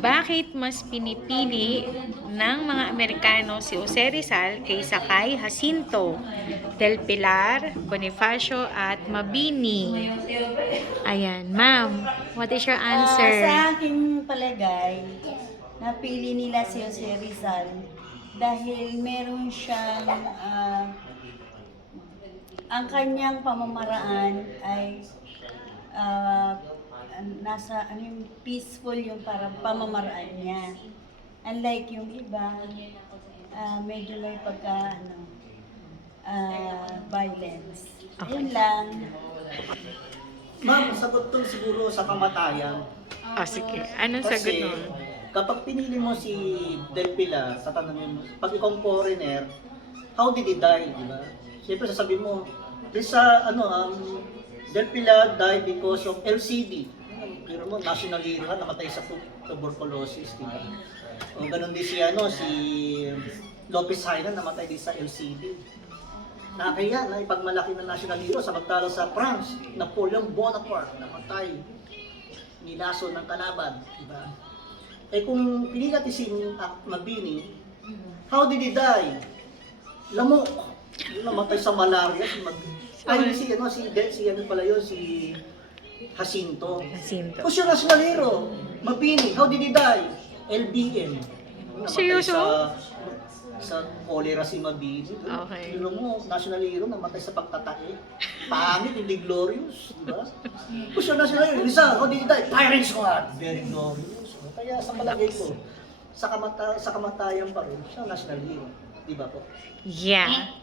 Bakit mas pinipili ng mga Amerikano si Jose Rizal kaysa kay Jacinto, Del Pilar, Bonifacio at Mabini? Ayan, ma'am. What is your answer? Sa aking palagay, napili nila si Jose Rizal dahil meron siyang ang kanyang pamamaraan ay ah, nasa ano yung peaceful yung parang pamamaraan niya. Unlike yung iba, medyo may pagka violence. Okay. Yun lang. Ma'am, sagot to siguro sa kamatayan. O, sige. Anong sagot Kasi mo? kapag pinili mo si Del Pilar, tatanungin mo, pag ikaw foreigner, how did he die, di ba? Siyempre sasabihin mo, Del Pilar died because of LCD. Pero mo, national hero ka, namatay sa tuberculosis, di ba? O ganun din si Lopez Hayran, namatay din sa LCD. Nakakaya na ipagmalaki ng national hero samantala sa France, Napoleon Bonaparte namatay, nilaso ng kalaban, di ba? Eh kung pinili natin si Mabini, how did he die? Lamok. Yun, namatay sa malaria si Mabini. Ay, si Jacinto. Jacinto. Who's your national hero? Mabini. How did he die? LBM. Namatay Seryoso? sa cholera si Mabini. Okay. Pero mo, national hero, namatay sa pagtatae. Pangit, hindi glorious. Diba? Who's your national hero? Rizal, how did he die? Firing squad. Very glorious. Kaya sa palagay ko, sa kamatayan pa rin, siya national hero. Diba po? Yeah.